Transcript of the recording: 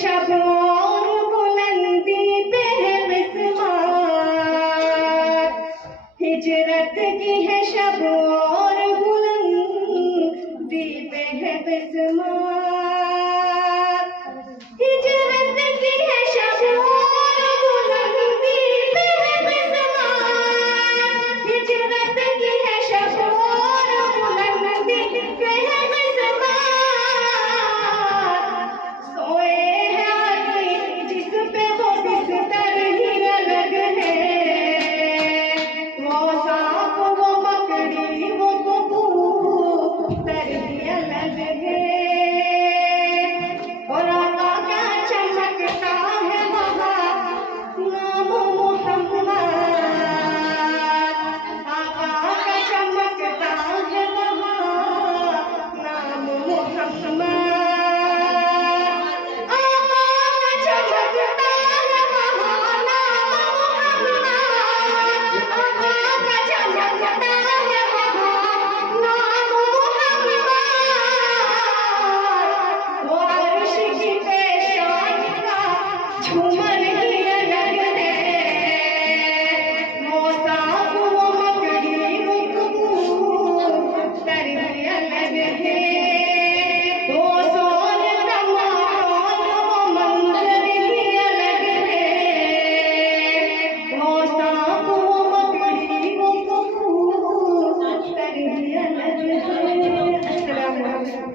शब और बुलंदी पे है बिस्मार, हिजरत की है शब और बुलंदी पे है बिस्मार, हिजरत की है शब और बुलंदी पे है बिस्मार, हिजरत की है शब और बुलंदी पे है बिस्मार। सोए हैं आदमी जिस पे वो बिस्तर ही अलग है, वो सांप वो मकड़ी वो कबूतर ही अलग है। और आका का चमकता है वहाँ नाम मोहम्मद, आका का चमकता है वहाँ नाम मोहम्मद। झूमर ही अलग है, वो सांप वो मकड़ी वो कबूतर ही अलग है, वो सोन कमान वो मंजर ही अलग है, वो सांप वो मकड़ी वो कबूतर ही अलग है। अस्सलाम वालेकुम।